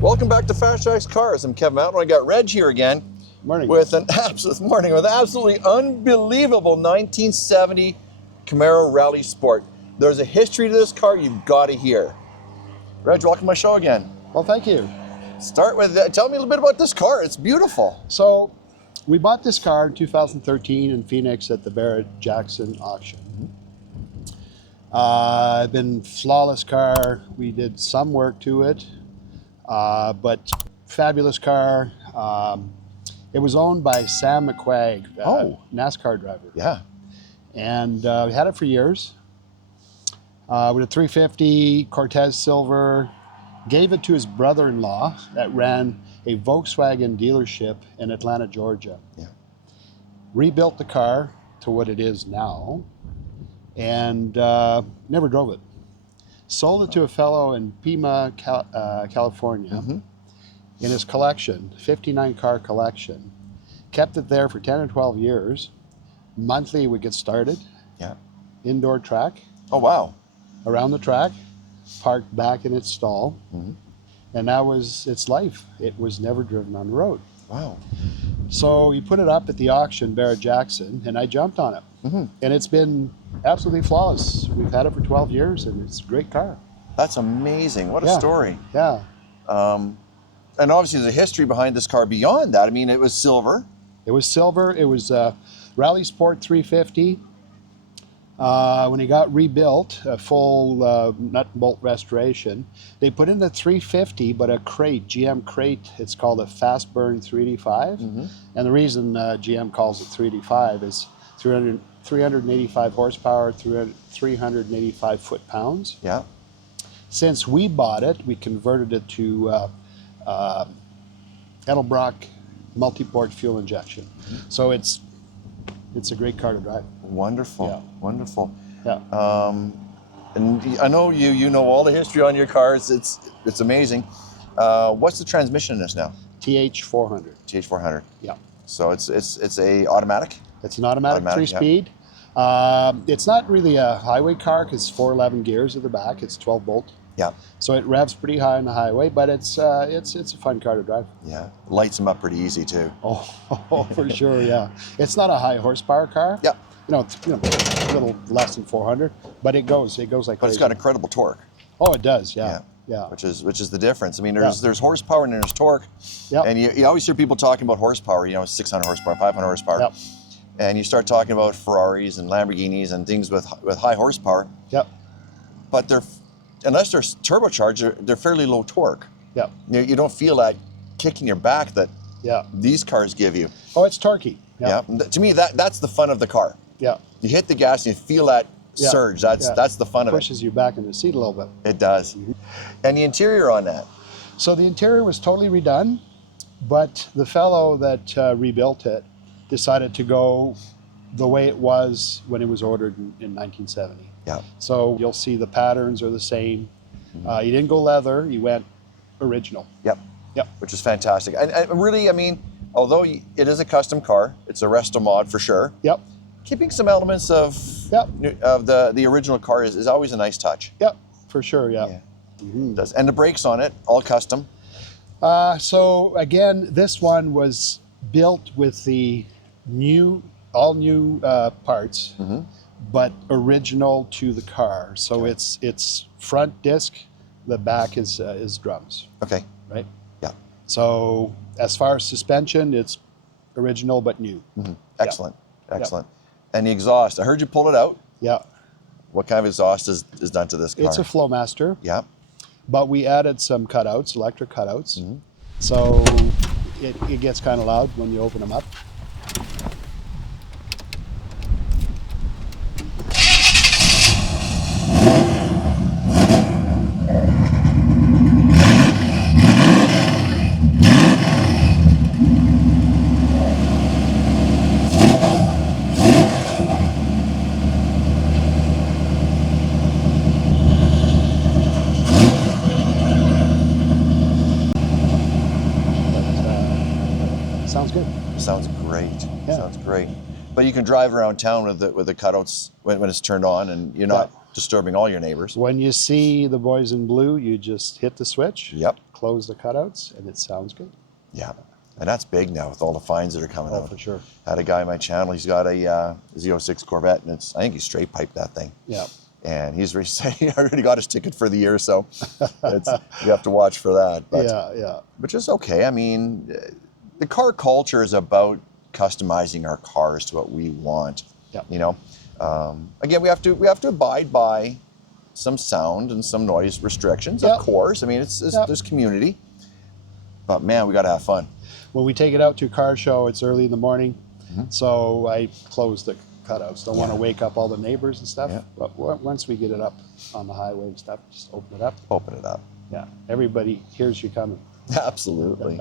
Welcome back to FasTrax Cars. I'm Kevin Matlo. I got Reg here again. Morning. With an absolutely unbelievable 1970 Camaro Rally Sport. There's a history to this car you've got to hear. Reg, welcome to my show again. Well, thank you. Start with, tell me a little bit about this car. It's beautiful. So, we bought this car in 2013 in Phoenix at the Barrett-Jackson auction. Been flawless car. We did some work to it. But fabulous car. It was owned by Sam McQuagg, NASCAR driver. Yeah. And we had it for years. With a 350 Cortez Silver. Gave it to his brother-in-law that ran a Volkswagen dealership in Atlanta, Georgia. Yeah. Rebuilt the car to what it is now, and never drove it. Sold it to a fellow in Pima, California, in his collection, 59 car collection. Kept it there for 10 or 12 years. Monthly would get started. Yeah. Indoor track. Oh, wow. Around the track, parked back in its stall. And that was its life. It was never driven on the road. Wow. So he put it up at the auction, Barrett-Jackson, and I jumped on it. And it's been absolutely flawless. We've had it for 12 years, and it's a great car. That's amazing. What a story. Yeah. And obviously there's a history behind this car beyond that. I mean, it was silver. It was silver. It was Rally Sport 350. When it got rebuilt, a full nut and bolt restoration, they put in the 350, but a crate, GM crate. It's called a Fast Burn 385. And the reason GM calls it 385 is 385 horsepower, 385 foot-pounds. Yeah. Since we bought it, we converted it to Edelbrock multi-port fuel injection. So it's a great car to drive. Wonderful. Yeah. Wonderful. Yeah. And I know you know all the history on your cars. It's amazing. What's the transmission in this now? TH400. TH400. Yeah. So it's a automatic. It's an automatic 3-speed. Yeah. It's not really a highway car because 411 gears at the back. It's 12 volt. Yeah. So it revs pretty high on the highway, but it's a fun car to drive. Yeah. Lights them up pretty easy too. Oh, for sure. Yeah. It's not a high horsepower car. Yeah. It's a little less than 400, but it goes like crazy. But it's got incredible torque. Oh, it does. Yeah. Yeah. Which is the difference. I mean, there's horsepower and there's torque. Yeah. And you always hear people talking about horsepower. 600 horsepower, 500 horsepower. Yep. And you start talking about Ferraris and Lamborghinis and things with high horsepower. Yep. But unless they're turbocharged, they're fairly low torque. Yep. You don't feel that kick in your back that Yeah. these cars give you. Oh, it's torquey. Yeah. To me, that's the fun of the car. Yeah. You hit the gas and you feel that surge. That's the fun of it. Pushes you back in the seat a little bit. It does. And the interior on that? So the interior was totally redone, but the fellow that rebuilt it decided to go the way it was when it was ordered in 1970. Yeah. So you'll see the patterns are the same. He didn't go leather, he went original. Yep. Yep. Which is fantastic. And really, I mean, although it is a custom car, it's a resto mod for sure. Yep. Keeping some elements of the original car is always a nice touch. Yep, for sure, yeah. It does. And the brakes on it, all custom. So again, this one was built with the all new parts, but original to the car. So it's front disc, the back is drums. Okay. Right? Yeah. So as far as suspension, it's original but new. Excellent. Yeah. Excellent. Yeah. And the exhaust, I heard you pull it out. Yeah. What kind of exhaust is done to this car? It's a Flowmaster. Yeah. But we added some cutouts, electric cutouts. So it gets kind of loud when you open them up. Sounds good. Sounds great. Yeah. Sounds great. But you can drive around town with the cutouts when it's turned on, and you're not disturbing all your neighbors. When you see the boys in blue, you just hit the switch. Yep. Close the cutouts, and it sounds good. Yeah. And that's big now with all the fines that are coming out. For sure. I had a guy on my channel, he's got a Z06 Corvette, and I think he straight piped that thing. Yeah. And he's saying he already got his ticket for the year, so you have to watch for that. But, Yeah. Which is okay. I mean, the car culture is about customizing our cars to what we want. Yeah. You know, again, we have to abide by some sound and some noise restrictions, of course. I mean, there's community, but man, we got to have fun. When we take it out to a car show, it's early in the morning, so I close the cutouts. Don't want to wake up all the neighbors and stuff. Yeah. But once we get it up on the highway and stuff, just open it up. Open it up. Yeah, everybody hears you coming. Absolutely.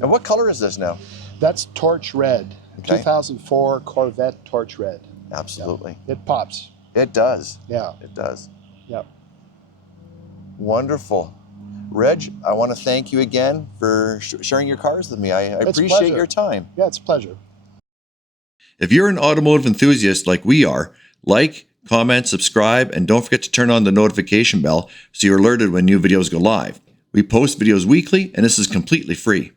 And what color is this now? That's torch red. Okay. 2004 Corvette torch red. Absolutely. Yeah. It pops. It does. Yeah. It does. Yeah. Wonderful. Reg, I want to thank you again for sharing your cars with me. I It's a appreciate pleasure. your time. Yeah, it's a pleasure. If you're an automotive enthusiast like we are, like, comment, subscribe, and don't forget to turn on the notification bell so you're alerted when new videos go live. We post videos weekly, and this is completely free.